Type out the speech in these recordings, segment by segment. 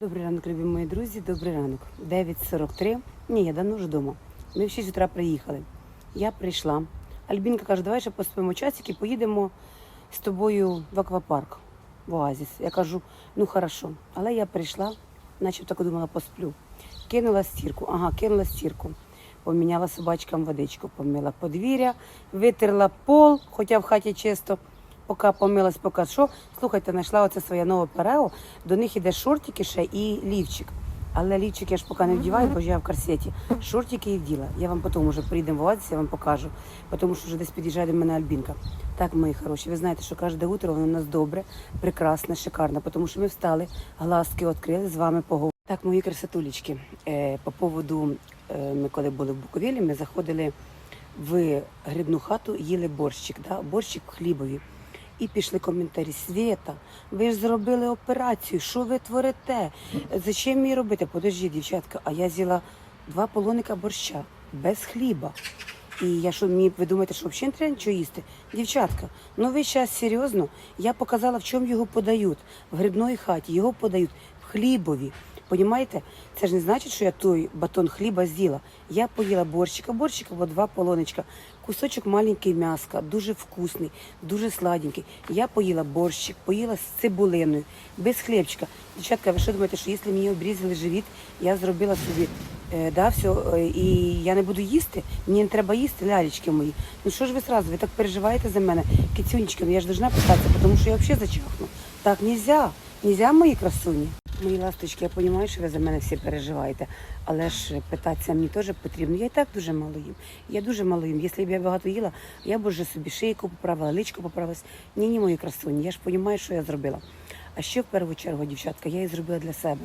Добрий ранок, любі мої друзі, добрий ранок. 9.43. Ні, я давно вже вдома. Ми в 6 утра приїхали. Я прийшла. Альбінка каже, давай ще поспимо часик і поїдемо з тобою в аквапарк, в Оазіс. Я кажу, ну хорошо. Але я прийшла, начебто так думала, посплю. Кинула стірку, ага, кинула стірку. Поміняла собачкам водичку, помила подвір'я, витерла пол, хоча в хаті чисто. Поки помилась, поки що. Слухайте, знайшла оце своє нове перео. До них іде шортики ще і лівчик. Але лівчик я ж поки не вдіваю, бо я в корсеті. Шортики і вділа. Я вам потім вже приїдемо в я вам покажу. Тому що вже десь під'їжджає до мене Альбінка. Так, мої хороші, ви знаєте, що кожне утро воно у нас добре, прекрасне, шикарне, тому що ми встали, глазки відкрили, з вами поговорили. Так, мої красотулечки, е, по поводу, е, ми коли були в Буковелі, ми заходили в грибну хату, їли борщик, да? борщик в хлібові. І пішли коментарі. Свєта, ви ж зробили операцію, що ви творите? Зачем її робити? Подожди, дівчатка, а я з'їла два полоника борща без хліба. І я що, мені, ви думаєте, що взагалі не треба нічого їсти? Дівчатка, ну ви зараз серйозно, я показала, в чому його подають. В грибної хаті його подають в хлібові. Понімаєте? Це ж не значить, що я той батон хліба з'їла. Я поїла борщика, борщика, або два полонечка, кусочок маленький м'яска, дуже вкусний, дуже сладенький. Я поїла борщик, поїла з цибулиною, без хлібчика. Дівчатка, ви що думаєте, що якщо мені обрізали живіт, я зробила собі е, да, все, і я не буду їсти, мені не треба їсти, лялечки мої. Ну що ж ви сразу, ви так переживаєте за мене, кицюнечки, ну я ж должна питатися, тому що я взагалі зачахну. Так нельзя, нельзя, мої красуні. Мої ласточки, я розумію, що ви за мене всі переживаєте, але ж питатися мені теж потрібно. Я і так дуже мало їм. Я дуже мало їм. Якщо б я багато їла, я б вже собі шийку поправила, личку поправилась. Ні, ні, мої красуні, я ж розумію, що я зробила. А ще в першу чергу, дівчатка, я її зробила для себе.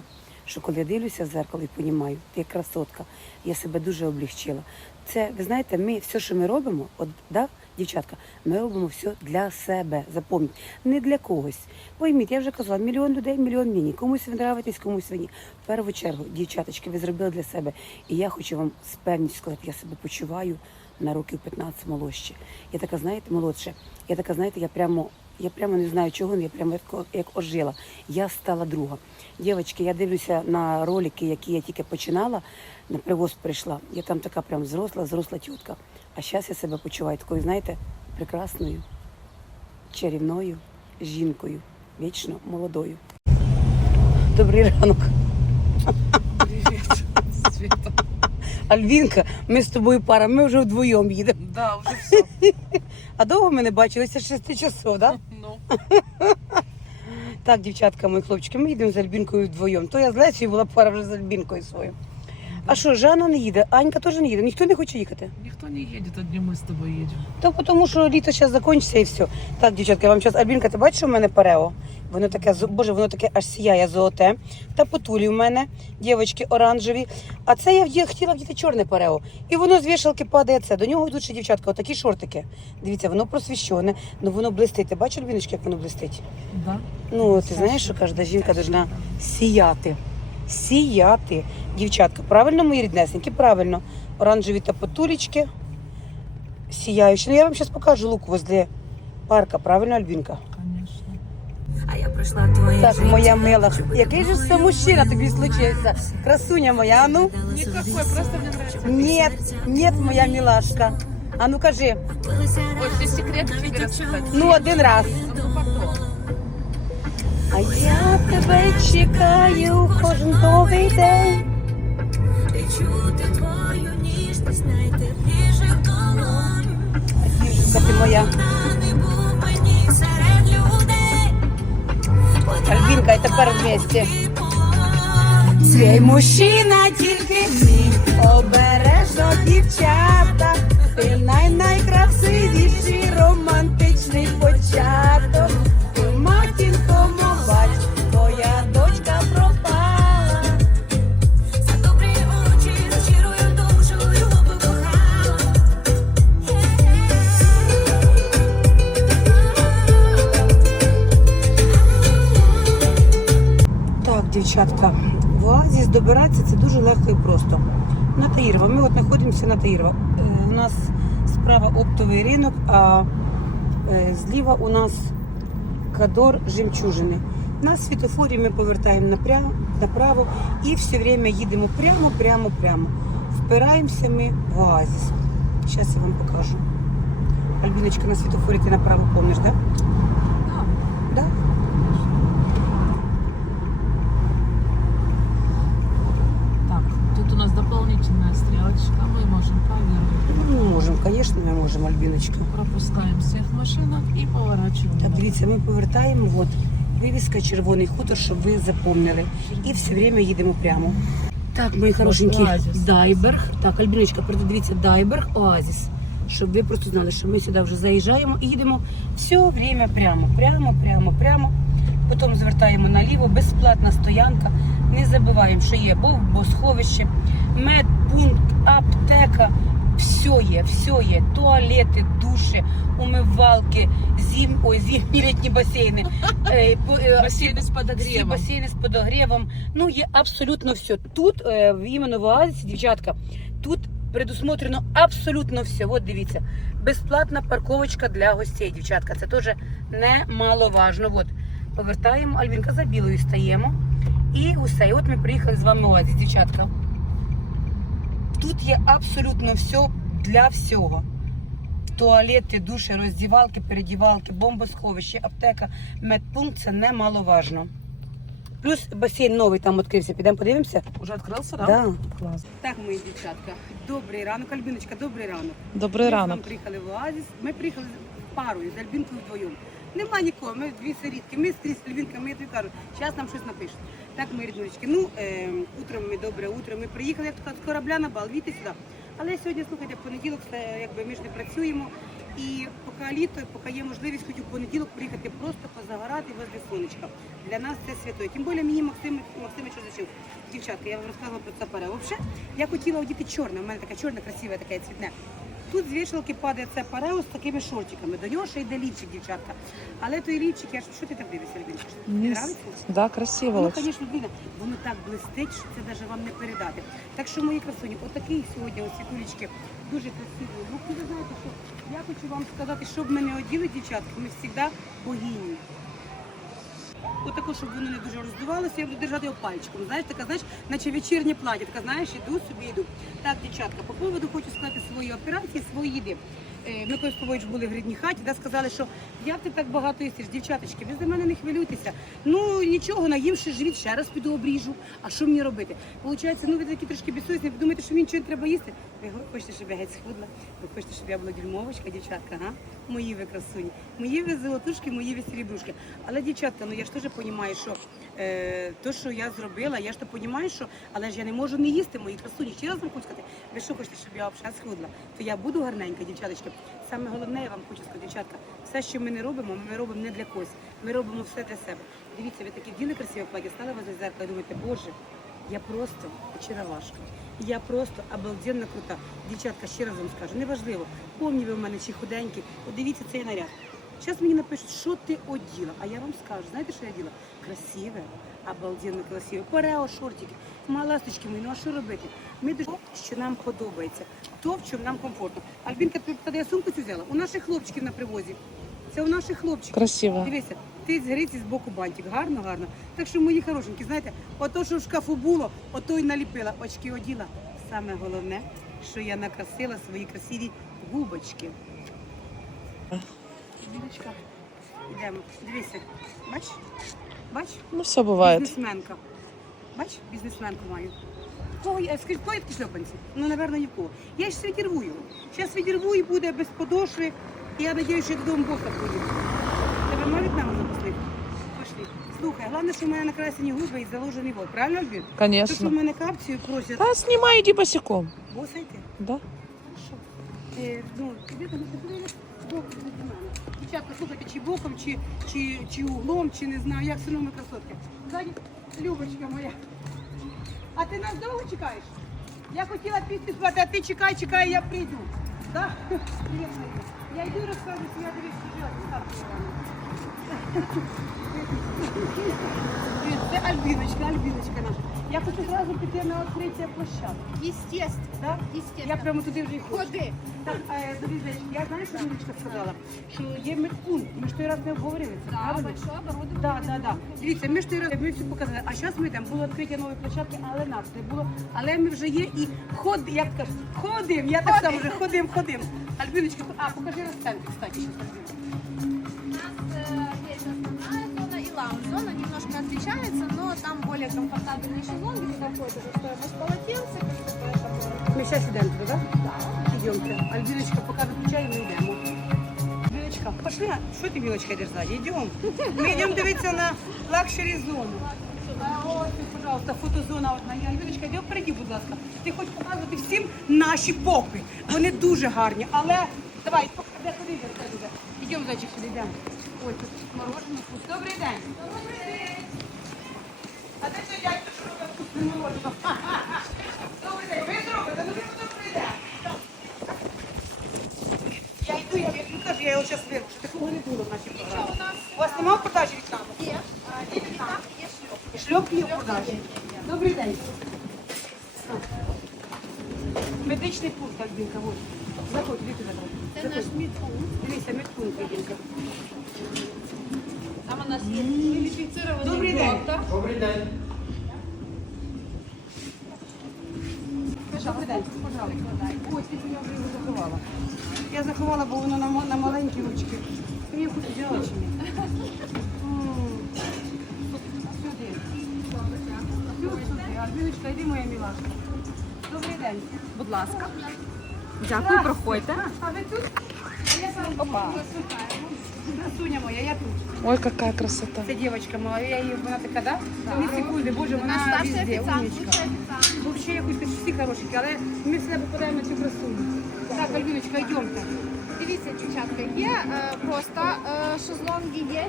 Що коли я дивлюся в зеркало і розумію, ти красотка, я себе дуже облегчила. Це, ви знаєте, ми все, що ми робимо, от, да, дівчатка, ми робимо все для себе. Запам'ятайте, не для когось. Пойміть, я вже казала, мільйон людей, мільйон мені. Комусь ви нравитесь, комусь ви ні. В першу чергу, дівчаточки, ви зробили для себе. І я хочу вам з певністю сказати, я себе почуваю на років 15 молодші. Я така, знаєте, молодше. Я така, знаєте, я прямо. Я прямо не знаю чого, я прямо як, як ожила. Я стала друга. Дівчатки, я дивлюся на ролики, які я тільки починала, на привоз прийшла. Я там така прям взросла, взросла тітка. А зараз я себе почуваю такою, знаєте, прекрасною, чарівною жінкою, вічно молодою. Добрий ранок. Привет, Света. Альвінка, ми з тобою пара, ми вже вдвоєм їдемо. Да, уже все. А довго ми не бачилися 6 часов, так? Ну, Так, дівчатка, мої хлопчики, ми їдемо з Альбінкою вдвоєм. То я з Лесією була пара вже з Альбінкою своєю. А що, Жанна не їде, Анька теж не їде, ніхто не хоче їхати. никто не едет, одни мы с тобой едем. То тому, що літо зараз закінчиться і все. Так, дівчатка, я вам зараз Альбінка, ти бачиш, в мене парео? Воно таке, зо- боже, воно таке аж сіяє золоте. Та потулі в мене, дівчатки оранжеві. А це я вдє- хотіла вдіти чорне парео. І воно з вішалки падає це. До нього йдуть ще дівчатка, отакі шортики. Дивіться, воно просвіщене, ну воно блистить. Ти бачиш, Альбіночки, як воно блистить? Да? Ну, ти знаєш, що кожна жінка повинна сіяти. Сіяти. Дівчатка, правильно, мої ріднесенькі? Правильно. Оранжеві та потулечки. Сіяючі. Ну, я вам зараз покажу лук возле парка, правильно, Альбінка? А я пройшла твоє Так, моя мила. Який же це мужчина тобі случився? Красуня моя, а ну? Никакой, просто мне нравится. Нет, нет, моя милашка. А ну кажи, Ой, секреты тебе ну один раз. Ну, потом. А я тебе чекаю кожен довгий день. Відчути твою ніжність найтепліших долонь. Дівчинка ти моя. Альбінка, і тепер вместе. Цей Цей мужчина тільки мій обережно дівчата. Ти най найкрасивіший романтичний початок. Дівчатка, в Оазіс добиратися це дуже легко і просто. На Таїрова. Ми от знаходимося на Таїрова. Е, у нас справа оптовий ринок, а е, зліва у нас Кадор жемчужини. На світофорі ми повертаємо направо, направо і все время їдемо прямо, прямо, прямо. Впираємося ми в оазіс. Зараз я вам покажу. Альбіночка на світофорі ти направо помниш, так? Да? Так, тут у нас дополнительная стрелочка. Мы можем повернуть. Ну, Ми можемо, звісно, ми можемо, Альбіночка. Пропускаем всех машинок и поворачиваем. Так, дивіться, ми повертаємо, от, вивіска червоний хутор, щоб ви запомнили. І все время їдемо прямо. Так, мої хорошенькі, оазіс. Дайберг. Так, Альбіночка, передивіться, Дайберг, Оазіс. Щоб ви просто знали, що ми сюди вже заїжджаємо і їдемо все время прямо, прямо, прямо, прямо. Потім звертаємо наліво, безплатна стоянка. Не забуваємо, що є бомбосховище, медпункт, аптека. Все є, все є. Туалети, душі, умивалки, зим, ой, зимні літні басейни. Е, по- е, Бассейны с всі подогревом. басейни з подогрівом. Ну, є абсолютно все. Тут, е, в- іменно в Оазісі, дівчатка, тут предусмотрено абсолютно все. От дивіться, безплатна парковочка для гостей, дівчатка. Це теж немаловажно. От, повертаємо, Альбінка за білою стаємо. І усе. І от ми приїхали з вами в Оазіс, дівчатка. Тут є абсолютно все для всього. Туалети, душі, роздівалки, передівалки, бомбосховище, аптека, медпункт це немаловажно. Плюс басейн новий там відкрився. Підемо подивимося. Уже открылся, да? Да. Класс. Так, мої дівчатка. Добрий ранок, Альбіночка, добрий ранок. Добрий Ми ранок. вами приїхали в Оазіс. Ми приїхали з парою, з Альбінкою вдвоєм. Нема нікого, ми дві сирітки, ми скрізь з Альбінкою, я тобі кажу, зараз нам щось напишуть. Так, мої ріднулечки, ну, е, утром ми, добре утро, ми приїхали, як така з корабля на бал, війти сюди. Але сьогодні, слухайте, понеділок, якби ми ж не працюємо. І поки літо, поки є можливість хоч у понеділок приїхати просто позагорати возле сонечка. Для нас це святое. Тим більше мені Максим, Максимович розрішив. Дівчатка, я вам розказувала про це паре. Взагалі, я хотіла одіти чорне, у мене така чорна, красива, така цвітне. Тут з вішалки падає це парео з такими шортиками. До нього ще йде лівчик, дівчатка. Але той лівчик, я ж що ти так дивишся, нравиться? Да, красиво Ну, звісно, видно, воно так блистить, що це навіть вам не передати. Так що, мої красуні, отакий сьогодні ось світулечки, дуже красивий лук. Ви знаєте, що я хочу вам сказати, щоб мене оділи, дівчатки, ми завжди богині. Отако, щоб воно не дуже роздувалося, я буду держати його пальчиком. Знаєш, така, знаєш, наче вечірнє плаття. Така, знаєш, іду собі йду. Так, дівчатка, по поводу хочу сказати свої операції, свої їди. Е, Ми колись були в рідній хаті, де сказали, що як ти так багато їсиш, дівчаточки, ви за мене не хвилюйтеся. Ну нічого, наївши живіт, ще раз піду обріжу. А що мені робити? Получається, ну ви такі трошки безсовісні, ви думаєте, що мені нічого не треба їсти. Ви хочете, щоб я геть схудла? Ви хочете, щоб я була дюймовочка, дівчатка, га? Мої ви красуні, мої ви золотушки, мої ви серебрушки. Але дівчатка, ну я ж теж розумію, що е, то, що я зробила, я ж то розумію, що але ж я не можу не їсти мої красуні. Ще раз вам хочу сказати, ви що хочете, щоб я взагалі схудла? То я буду гарненька, дівчаточки. Саме головне, я вам хочу сказати, дівчатка, все, що ми не робимо, ми робимо не для когось. Ми робимо все для себе. Дивіться, ви такі вділи красиве плаття, стали вас зеркало і думаєте, боже, я просто очаровашка. Я просто обалденно крута. Дівчатка, ще раз вам скажу, неважливо, повні ви в мене чи худенькі, подивіться цей наряд. Зараз мені напишуть, що ти оділа, а я вам скажу, знаєте, що я діла? Красиве, обалденно красиве. Парео, шортики, маласточки мої, ну а що робити? Ми дуже що нам подобається, то, в чому нам комфортно. Альбінка, тоді я сумку цю взяла? У наших хлопчиків на привозі. Це у наших хлопчиків. Красиво. Дивися, ти з гриці з боку бантик. Гарно, гарно. Так що мої хорошенькі, знаєте, ото, що в шкафу було, ото й наліпила. Очки оділа. Саме головне, що я накрасила свої красиві губочки. Дівочка, йдемо. Дивися, бач? Бач? Ну, все бывает. Бізнесменка. Бач, бізнесменку маю. Кого я, скажіть, кого є такі шльопанці? Ну, напевно, ні в кого. Я ж відірву його. Зараз відірву і буде без подошви. І я сподіваюся, що я додому боса поїду. Тебе можуть нам. Слухай, головне, що в мене накрасені губи і заложений вод. Правильно, Альбін? То, що в Конечно. мене капцію просять, Да, снимай, иди босиком. боса йти. Да. Хорошо. Е, ну, тобі там не подивилися? Боком мене. Дівчатка, слухайте, чи боком, чи, чи, чи углом, чи не знаю, як все одно ми красотки. Ззаді, Любочка моя. А ти нас довго чекаєш? Я хотіла співати, а ти чекай, чекай, я прийду. Да? Я і розказую, що я жила. Привіт, Це Альбіночка, Альбіночка наша. Я хочу зразу піти на відкриття площадки. Естественно. Так? Естественно. Я прямо туди вже й хочу. Ходи. Так, е, Завізочки, я знаю, що Юлічка сказала, що є медпункт. Ми ж той раз не обговорили це, Да, правильно? большое оборудование. Так, так, так. Дивіться, ми ж той раз ми все показали. А зараз ми там було відкриття нової площадки, але нас не було. Але ми вже є і ход, як кажуть, ходим. Я так само вже ходим, ходим. Альбіночка, а покажи розценки, кстати, щас. У нас э, есть основная зона и лаунж-зона. Немножко отличается, но там более комфортабельные шезлонги. Туда входит уже стоимость полотенца, поэтому... Ми зараз йдемо туди, так? Так. Йдемте. Альбіночка поки виключає, ми йдемо. Білочка, пошли. Що ти, Білочка, йдеш ззаді? Йдемо. Ми йдемо дивитися на лакшері зону. Тут, пожалуйста, фотозона одна. Я, Альбіночка, йди впереді, будь ласка. Ти хочеш показувати всім наші попи. Вони дуже гарні, але давай, де йдеш? Де туди? Йдемо, зайчик, сюди йдемо. Ой, тут морожене. Добрий день. Добрий день. А де цей дядько, що робить вкусне морожене? Добрий день. Ви зробите? Ну ви добрий день. Я йду, я ну я його зараз вирву, що такого не було в нашій програмі. У вас немає продажі В'єтнаму? Є. А, є В'єтнам? Є. Добрий день. Медичний пункт, Альбінка, ось. Заходь, іди туди. Це наш медпункт. Дивіться, медпункт, Альбінка. Там у нас есть квалифицированный Добрий день. Добрий день. Добрий день, пожалуйста. Ось, я вже його заховала. Я заховала, бо воно на, на маленькі ручки. Мені хоч взяла Альбіночка, йди, моя мілашка. Добрий день. Будь ласка. Дякую, проходьте. А ви тут? А я сам Опа. Красуня моя, я тут. Ой, какая красота. Це дівчинка моя, я її, вона така, да? Дві секунди, боже, вона везде, умничка. лучший я хочу сказати, що всі хорошенькі, але ми всегда попадаємо на цю красу. Так, Альбіночка, йдемте. Дивіться, дівчатка, є е, просто е, шезлонги, є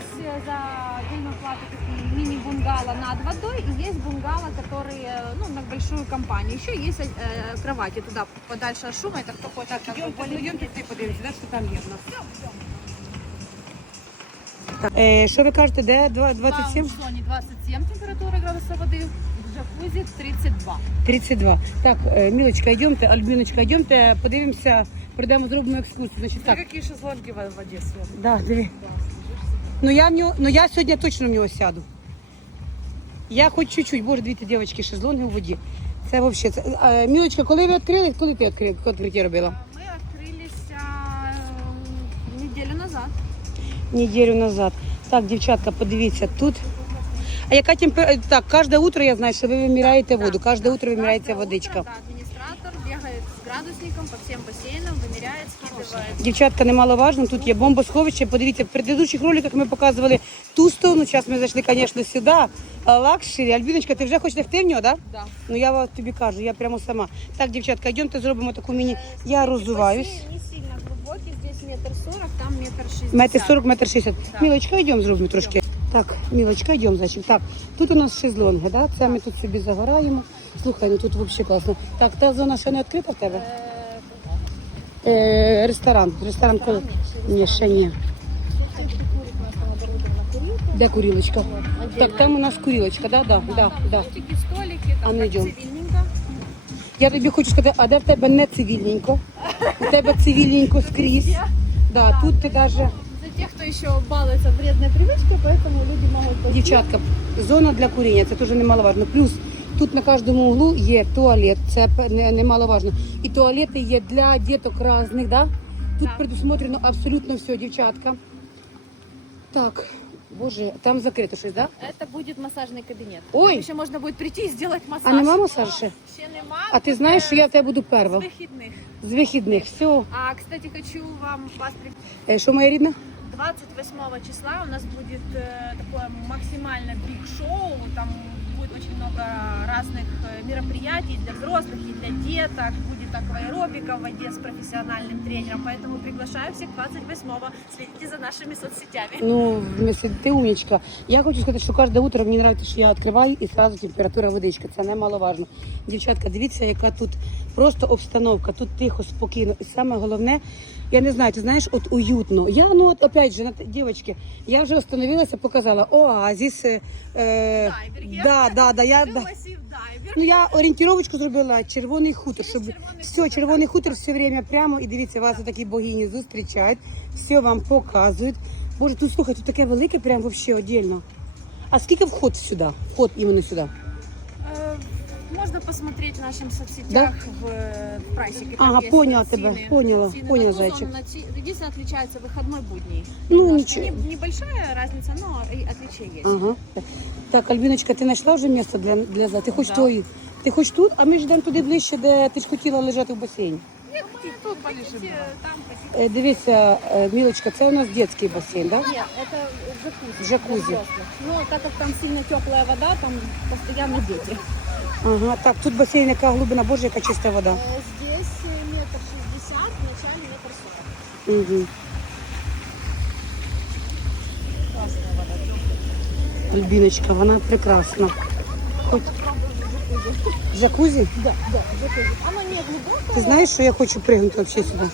за отдельную плату такие мини-бунгало над водой, и есть бунгало, которые ну, на большую компанию. Еще есть э, кровати туда подальше от шума, это кто хочет. Так, как бы йдемте, более- ну, йдемте всі подивимося, да, що там є в нас. Е, що ви кажете, де Два- 27? В зоні 27 температура градуса води, в джакузі 32. 32. Так, е, Мілочка, йдемте, Альбіночка, йдемте, подивимося, прийдемо, зробимо екскурсію. Значить, так, Які шезлонги в свят? Да, диви. Ну я, в нього, ну я сьогодні точно в нього сяду. Я хоч чуть-чуть, боже, дивіться, дівчатки, шезлонги у воді. Це взагалі. Це, е, Мілочка, коли ви відкрили, коли ти відкрив, відкриття робила? Мы открылись а, неделю назад. Неділю назад. Так, дівчатка, подивіться, тут. А яка температура? Так, кожне утро я знаю, що ви виміряєте воду. Кожне утро виміряється Каждое водичка. да, градусником по всем бассейнам, вымеряет, скидывает. Дівчатка, немаловажно, тут є бомбосховище. Подивіться, в предыдущих роликах ми показували ту сторону. Зараз ми зайшли, звісно, сюди. А, Лакшері. Альбіночка, ти вже хочеш лягти в нього, так? Да? Да. Ну я вам тобі кажу, я прямо сама. Так, дівчатка, йдемте зробимо таку міні. Я розуваюсь. Бассейн не сильно глубокий, здесь метр сорок, там метр шестьдесят. Метр сорок, метр шістдесят. Мілочка, йдемо зробимо трошки. Так, Мілочка, йдемо, значить. Так, тут у нас шезлонги, да? це ми тут собі загораємо. Слухай, ну тут взагалі класно. Так, та зона ще не відкрита в тебе? Е, ресторан. Ресторан коли? Ні, ще ні. Де курілочка? Так, там у нас курілочка, да, да, да, да. Столики, А там ну. Я тобі хочу сказати, а де в тебе не цивільненько? У тебе цивільненько скрізь. Да, тут ти навіть... За тех, кто еще балуется вредной привычкой, поэтому люди могут. Дівчатка, зона для куріння, це теж немаловажно. Плюс тут на кожному углу є туалет, це п- не- немаловажно. І туалети є для діток різних, да? Тут Да. предусмотрено абсолютно все, дівчатка. Так, боже, там закрито щось, да? Это будет массажный кабинет. Ой! Там еще можно будет прийти и сделать массаж. А нема масажу ще? Ще нема. А ти знаєш, що я в тебе буду перва? З вихідних. З вихідних. Все. А, кстати, хочу вам постриг. Е, Що моя рідна? 28 числа у нас будет э, такое максимально биг-шоу. Там будет очень много разных э, мероприятий для взрослых и для деток. Будет акваэробика в воде с профессиональным тренером. Поэтому приглашаю всех 28-го. Следите за нашими соцсетями. Ну, вместе, ти умничка. Я хочу сказати, що кожне утро мені подобається, що я відкриваю і одразу температура водички. Це немаловажно. Дівчатка, дивіться, яка тут просто обстановка. Тут тихо, спокійно. І саме головне, Я не знаю, ти знаєш, от уютно. Я, ну от опять же, дівчатки, я вже остановилася, показала оазіс. Е, е, Дайвер да, да, да, я, да. Ну я орієнтировочку зробила червоний хутор, щоб Червоний все, червоний хутор все время прямо і дивіться, вас такі богині зустрічають, все вам показують. Боже, тут слухай, тут таке велике, прям вообще отдельно. А скільки вход сюди? Вход іменно сюди? Э, Можно посмотреть в нашем соцсетях в, э, в прайсике. там Ага, есть поняла цены. тебя, поняла, Цены поняла, на ту зайчик. зону, на ти- Единственное, отличается выходной будний. Ну, Немножко. ничего. Не- Небольшая разница, но и отличие есть. Ага. Так, Альбіночка, ти знайшла вже місце для, для за? Ти хоч Да. той? Ти хоч тут, а ми ж йдемо туди ближче, де ти ж хотіла лежати в басейні. Тут полежим. Хотите, там посидеть? Е, дивися, е, Мілочка, це у нас дитячий басейн, так? Да? Нет, это джакузи. Джакузи. для взрослых. Но так как там сильно теплая вода, там постоянно дети. Ага, так, тут басейн, яка глибина, боже, яка чиста вода. Э, Здесь э, метр шестьдесят, в начале метр сорок. Угу. Альбіночка, вона прекрасна. Хоч... Джакузі? Да, да, джакузи. Оно не глубокое. Ти знаєш, що я хочу пригнути взагалі сюди?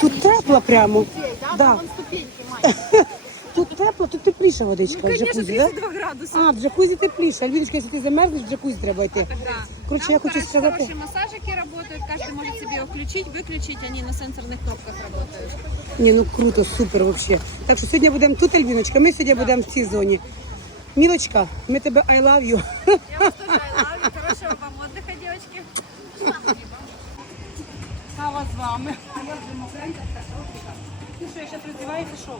Тут тепло прямо. Да, Да. вон ступеньки маленькие. Тут тепло, тут тепліша водичка Ну, в конечно, джакузі, так? 32 градуса. А, в джакузі тепліше. Альбіночка, якщо ти замерзнеш, в джакузі треба йти. Да. Короче, Там я хочу хорош- сказать- Хорошие массажики работают, каждый может себе его включить, выключить, они на сенсорных кнопках работают. Ні, ну круто, супер вообще. Так що сьогодні будемо тут, Альбіночка, ми сьогодні будемо в цій зоні. Мілочка, ми тебе I love you. Я вас тоже I love you. Хорошего вам отдыха, девочки. Кава з вами. Ну що, я зараз роздіваюся, що?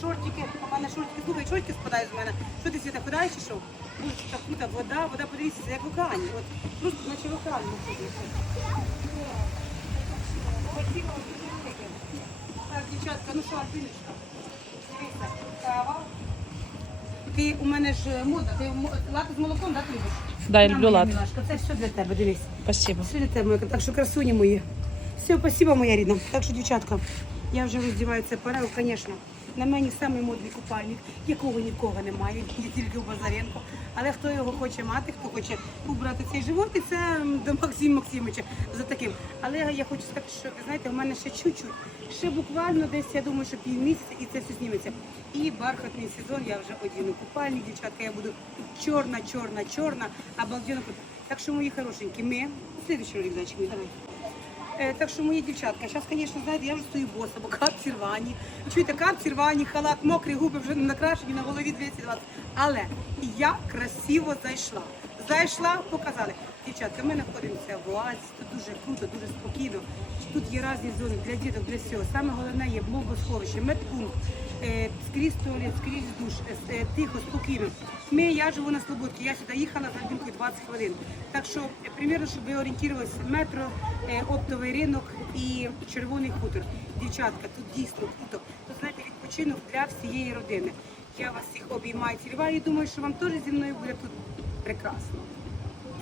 Шортики, у мене шортики, слухай, шортики спадають з мене. Що ти світа ходиш чи що? Дуже так круто, вода, вода, подивіться, як в океані. От, просто наче в океані. Так, дівчатка, ну що, Альбіночка, дивіться, кава. Ти у мене ж е, мода, ти лати з молоком, да, ти любиш? Да, я люблю лати. Це все для тебе, дивись. Спасибо. Все для тебе, моя, так що красуні мої. Все, спасибо, моя рідна. Так що, дівчатка, я вже роздіваю це пора, звісно. На мені самий модний купальник, якого нікого немає, є тільки у Базаренко. Але хто його хоче мати, хто хоче убрати цей живот, і це до Максима Максимовича за таким. Але я хочу сказати, що ви знаєте, у мене ще чуть-чуть, ще буквально десь, я думаю, що півмісяця і це все зніметься. І бархатний сезон я вже одіну купальник, дівчатка, я буду чорна, чорна, чорна, обалденно. Так що, мої хорошенькі, ми, зайчик мій, давай. Е, так що мої дівчатка, зараз, звісно, знаєте, я вже стою боса, бо капці рвані. Чуєте, капці рвані, халат мокрі, губи вже накрашені, на голові 220. Але я красиво зайшла. Зайшла, показали. Дівчатка, ми знаходимося в оазі, тут дуже круто, дуже спокійно. Тут є різні зони для діток, для всього. Саме головне є бомбосховище, медпункт, е, скрізь туалет, скрізь душ, е, е, тихо, спокійно. Ми, я живу на Слободці, я сюди їхала за Альбінкою 20 хвилин. Так що, е, примірно, щоб ви орієнтувалися, метро, е, оптовий ринок і червоний хутор. Дівчатка, тут дійсно круто. Тут, знаєте, відпочинок для всієї родини. Я вас всіх обіймаю, цілюваю і думаю, що вам теж зі мною буде тут прекрасно.